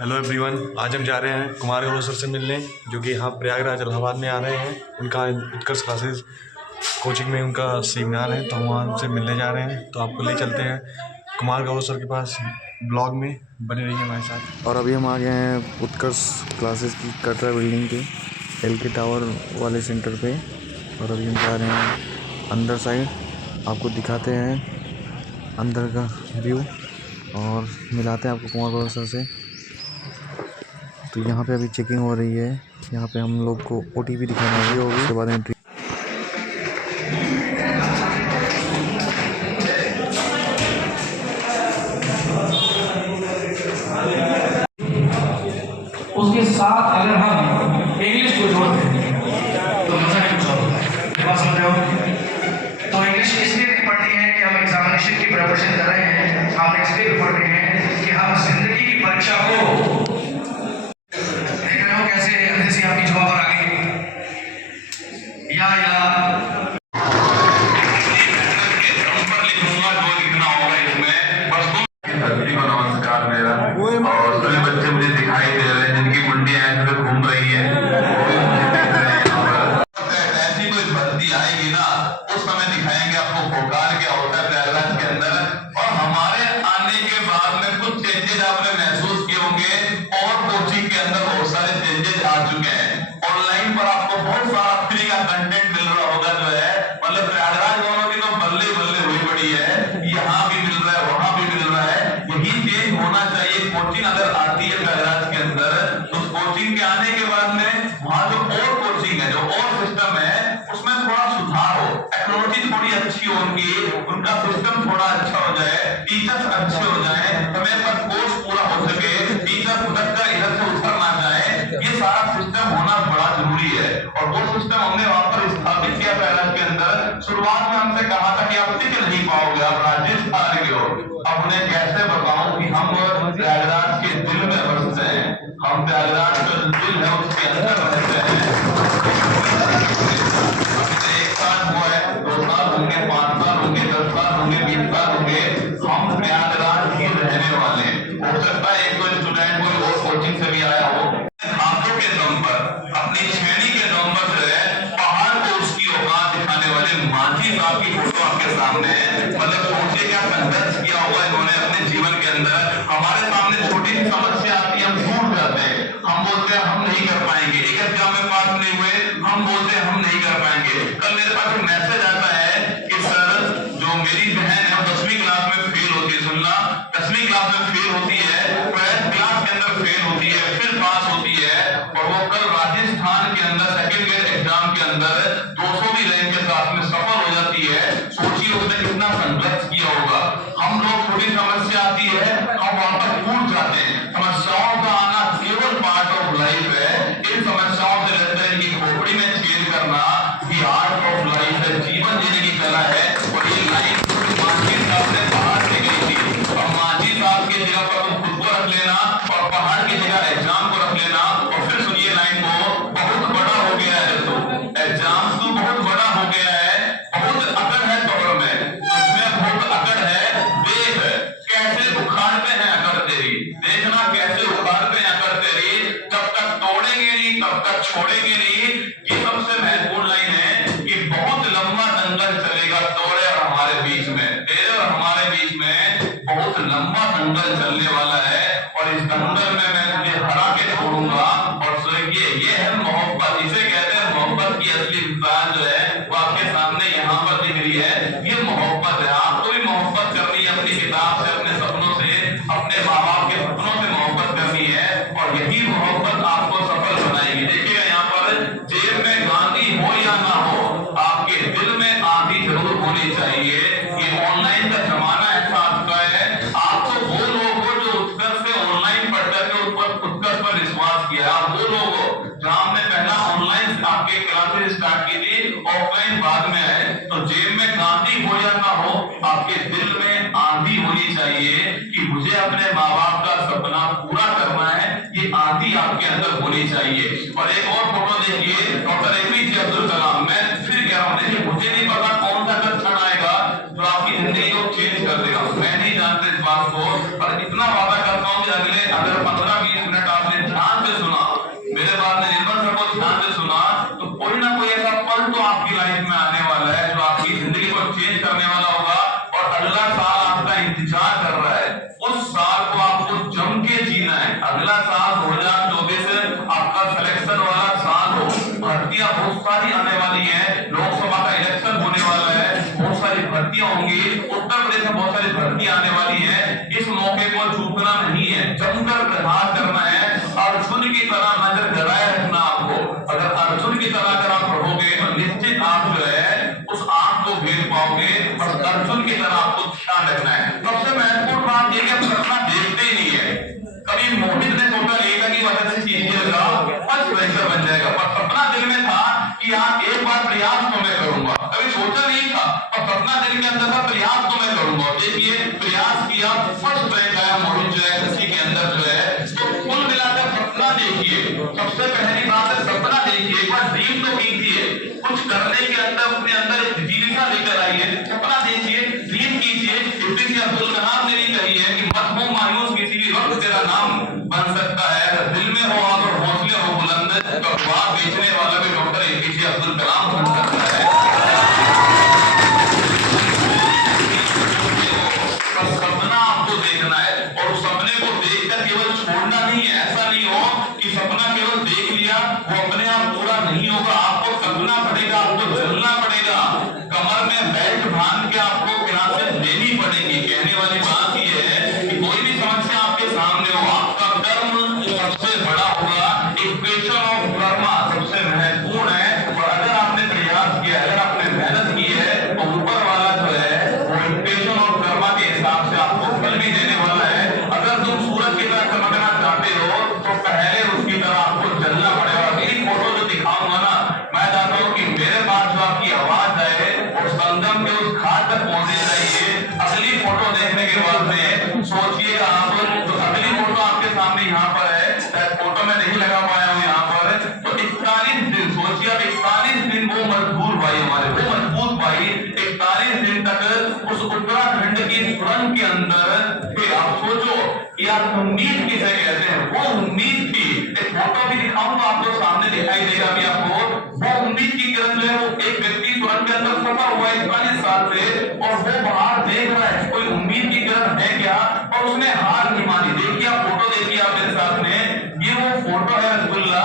Hello everyone, आज हम जा रहे हैं कुमार गौरव सर से मिलने, जो कि यहाँ प्रयागराज इलाहाबाद में आ रहे हैं। उनका उत्कर्ष क्लासेस कोचिंग में उनका सेमिनार है, तो हम वहाँ से मिलने जा रहे हैं। तो आपको ले चलते हैं कुमार गौरव सर के पास। ब्लॉग में बने रहिए हमारे साथ। और अभी हम आ गए हैं उत्कर्ष क्लासेस की कटरा बिल्डिंग के LK टावर वाले सेंटर पे। और अभी हम जा रहे हैं अंदर साइड, आपको दिखाते हैं अंदर का व्यू और मिलाते हैं आपको कुमार गौरव सर से। तो यहाँ पे अभी चेकिंग हो रही है। यहाँ पे हम लोग को OTP दिखाना होगी, उसके बाद एंट्री। उसके साथ अगर हम इंग्लिश को जोड़ दें तो मजा कुछ और होता है। बात समझ रहे हो? तो इंग्लिश इसलिए नहीं पढ़नी है कि हम एग्जामिनेशन की प्रिपरेशन कर रहे हैं, हम इसलिए भी पढ़ रहे हैं कि हम जिंदगी की परीक्षा को आपकी जवाब आ गई या नमस्कार मेरा और सभी बच्चे मुझे दिखाई दे रहे हैं जिनकी मुंडियां ऐसे घूम रही है। ऐसी कोई भर्ती आएगी ना, उस समय दिखाएंगे आपको पोकार क्या होता है प्रयागराज के अंदर। और हमारे आने के बाद में कुछ चेंजेस आपने महसूस किए होंगे और कोचिंग के अंदर बहुत सारे चेंजेस आ चुके हैं। ऑनलाइन पर आपको बहुत सारा फ्री का कंटेंट मिल रहा होगा, जो है मतलब प्रयागराज वालों की तो बल्ले बल्ले हुई पड़ी है। यहाँ भी मिल रहा है, वहां भी मिल रहा है। यही चेंज होना चाहिए। कोचिंग अगर आती है प्रयागराज के अंदर, तो कोचिंग के आने के बाद में वहां जो और कोचिंग है, जो और सिस्टम है, उसमें थोड़ा सुधार हो, टेक्नोलॉजी थोड़ी अच्छी हो, उनका सिस्टम थोड़ा अच्छा हो जाए, टीचर्स अच्छे हो जाए, समय पर कोर्स पूरा हो सके, टीचर खुद का इधर से उधर ना जाए। ये सारा सिस्टम होना बड़ा जरूरी है और वो सिस्टम हमने वहां पर स्थापित किया प्रयागराज के अंदर। शुरुआत में हमसे कहा था कि आप टिक नहीं पाओगे, आप राजस्थान के हो। अब उन्हें कैसे बताऊं कि हम प्रयागराज के दिल में बसते हैं, हम प्रयागराज का दिल है उसके अंदर बसते हैं। 1 साल हुआ है, 2 साल होंगे, 5 साल होंगे, 10 साल होंगे, 20 साल होंगे, हम प्रयागराज के रहने वाले। हो सकता है एक दो स्टूडेंट कोई और कोचिंग से भी आया हो। हाथों के दम पर, अपनी छेनी के दम पर जो है पहाड़ को उसकी औकात दिखाने वाले माझी साहब की फोटो आपके सामने है। मतलब सोचिए क्या संघर्ष किया होगा इन्होंने अपने जीवन के अंदर। हमारे सामने छोटी सी समस्या आती है, हम टूट जाते हैं, हम बोलते हैं हम नहीं कर पाएंगे, एक एग्जाम में पास नहीं हुए, हम बोलते हैं हम नहीं कर पाएंगे। कल मेरे पास एक मैसेज आता है कि सर, जो मेरी बहन है 10वीं क्लास में फेल होती है, सुनना, 10वीं क्लास में फेल होती है, 12th क्लास के अंदर फेल होती है, फिर पास होती है, और वो कल राजस्थान के अंदर सेकंड ईयर एग्जाम के अंदर 200वीं रैंक के साथ में सफल हो जाती है। सोचिए उसने कितना संघर्ष किया होगा। हम लोग थोड़ी समस्या आती है, हम वहां पर टूट जाते हैं। समस्याओं का आना केवल पार्ट ऑफ लाइफ है। इन समस्याओं से रहता है कि खोपड़ी में छेद करना ये आर्ट ऑफ लाइफ है, जीवन जीने की कला है। और ये लाइन माझी साहब ने पहाड़ से गई थी। और माझी साहब की जगह पर तुम खुद को रख लेना और पहाड़ की जगह एग्जाम को रख लेना। और फिर सुनिए लाइन को, बहुत बड़ा हो गया है तू, एग्जाम तू बहुत बड़ा हो गया है, बहुत अकड़ है दौड़ में, तुझमें बहुत अकड़ है, देख कैसे उखाड़ते हैं अकड़ तेरी, देखना कैसे उखाड़ते हैं अकड़ तेरी, जब तक तोड़ेंगे नहीं तब तक छोड़ेंगे नहीं। ये सबसे महत्वपूर्ण लाइन है कि बहुत लंबा दंगल चलेगा तोड़े और हमारे बीच में, तेरे और हमारे बीच में बहुत लंबा दंगल चलने वाला है। और इस दंगल में मैं तुझे हरा के छोड़ूंगा। और ये है मोहब्बत, इसे कहते हैं मोहब्बत की असली मिसाल जो है वो आपके सामने यहाँ पर दिख रही है। ये मोहब्बत है, आपको भी मोहब्बत करनी है अपनी किताब से, अपने सपनों से, अपने माँ बाप के सपनों से मोहब्बत करनी है। और यही मोहब्बत आपको सफल बनाएगी। देखिएगा यहाँ पर, जेब में गांधी हो या ना हो, आपके दिल में आंधी जरूर होनी चाहिए। ये ऑनलाइन का जमाना ऐसा आपका है। आप तो वो लोग हो जो उत्कर्ष से ऑनलाइन पढ़ करके उत्कर्ष पर विश्वास किया। आप वो लोग हो जहां हमने पहला ऑनलाइन आपके क्लासेस स्टार्ट की थी, ऑफलाइन बाद में है। तो जेब में गांधी हो या ना हो, आपके दिल में आंधी होनी चाहिए कि मुझे अपने माँ बाप का सपना पूरा करना है। ये आंधी आपके अंदर होनी चाहिए। और एक और फोटो देखिए, डॉक्टर APJ अब्दुल कलाम। मैं फिर कह रहा हूँ, देखिए मुझे नहीं पता कौन सा क्षण आएगा जो आपकी जिंदगी को चेंज कर देगा, मैं नहीं जानता इस बात को, पर इतना वादा करता हूँ कि अगले अगर 15-20 मिनट अगला साल 2024 आपका सिलेक्शन वाला साल हो। भर्तियां बहुत सारी आने वाली है, लोकसभा का इलेक्शन होने वाला है, बहुत सारी भर्तियां होंगी, उत्तर प्रदेश में बहुत सारी भर्तियां आने वाली है। इस मौके को चूकना नहीं है, जमकर प्रहार करना है, अर्जुन की तरह नजर गड़ाए रखना आपको। अगर अर्जुन की तरह अगर आप रहोगे तो निश्चित आप जो है उस आग को भेद पाओगे, और अर्जुन की तरह आपको ध्यान रखना है। सबसे महत्वपूर्ण बात यह कि आप सपना देखते ही नहीं है। कभी मोहित ने सोचा लेगा कि वजह से कीजिएगा फर्स्ट रैंकर बन जाएगा, पर सपना दिल में था कि हाँ एक बार प्रयास तो मैं करूंगा। कभी सोचा नहीं था, पर सपना दिल के अंदर था, प्रयास तो मैं करूंगा। देखिए प्रयास किया, फर्स्ट रैंक आया मोहित जो है कृषि के अंदर जो है। तो कुल मिलाकर सपना देखिए, सबसे पहली बात है सपना देखिए, एक बार ड्रीम तो कीजिए, कुछ करने के अंदर अपने अंदर एक जिज्ञासा लेकर आइए, सपना देखिए, ड्रीम कीजिए। एपीजे अब्दुल कलाम ने भी कही है कि मत हो मायूस, किसी भी वक्त तेरा नाम बन सकता है। अगर दिल में हो और हौसले हो बुलंद तो अखबार बेचने वाला भी डॉक्टर एपीजे अब्दुल कलाम बन सकता है। तो सपना आपको देखना है, और सपने को देखकर केवल छोड़ना नहीं है। ऐसा नहीं हो कि सपना केवल देख लिया, वो अपने आप पूरा नहीं होगा, आपको करना पड़ेगा, आपको चलना पड़ेगा। कमर में बेल्ट बांध के आपको क्लासेस लेनी पड़ेगी। कहने वाली बात यह है कि कोई भी समस्या आपके सामने हो, आपका कर्म सबसे बड़ा होगा। इक्वेशन ऑफ कर्मा सबसे महत्वपूर्ण है, और अगर आपने प्रयास किया, अगर आपने मेहनत की है तो ऊपर वाला जो है वो इक्वेशन ऑफ कर्मा के हिसाब से आपको फल भी देने वाला है। अगर तुम सूरज की तरह चमकना चाहते हो तो पहले उसकी तरह आपको जलना पड़ेगा। अगली फोटो जो दिखाऊंगा ना, मैं चाहता हूँ कि मेरे पास जो आपकी आवाज आए और संगम के उस घाट तक पहुंचनी चाहिए। अगली फोटो देखने के बाद में सोचिएगा आप, तो अगली फोटो आपके सामने यहाँ पर है, फोटो में नहीं लगा पाया हूँ यहाँ पर। तो 41 दिन सोचिए, 41 दिन वो मजबूर भाई हमारे, वो मजबूत भाई 41 दिन तक उस उत्तराखंड की सुरंग के अंदर थे। आप सोचो कि आप उम्मीद किसे कहते हैं, वो उम्मीद थी। एक फोटो भी दिखाऊं तो आपको सामने दिखाई देगा भी आपको, वो उम्मीद की किरण जो है, वो एक व्यक्ति सुरंग के अंदर फंसा हुआ है 41 साल से, और वो बाहर देख रहा है कोई उम्मीद की किरण है क्या, और उसने हार नहीं मानी। देखिए आप फोटो देखिए आप मेरे साथ में, ये वो फोटो है रसगुल्ला,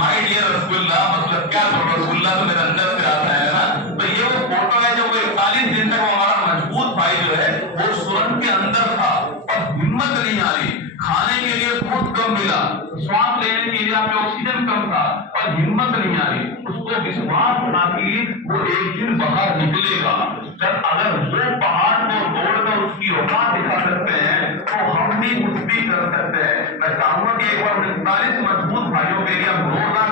माय डियर रसगुल्ला, मतलब क्या तो रसगुल्ला तो मेरे अंदर से आता है ना। तो ये वो फोटो है जो 41 दिन तक हमारा मजबूत भाई जो है वो सुरंग के अंदर था, और हिम्मत नहीं आ रही, खाने के लिए बहुत कम मिला, श्वास लेने के लिए आपके ऑक्सीजन कम था, और हिम्मत नहीं आ रही। उसको विश्वास था कि वो एक दिन बाहर निकलेगा। जब अगर वो पहाड़ को तोड़कर उसकी औकात दिखा सकते हैं तो हम भी कुछ भी कर सकते हैं। मैं चाहूंगा कि एक बार 39 मजबूत भाइयों के लिए हम जोरदार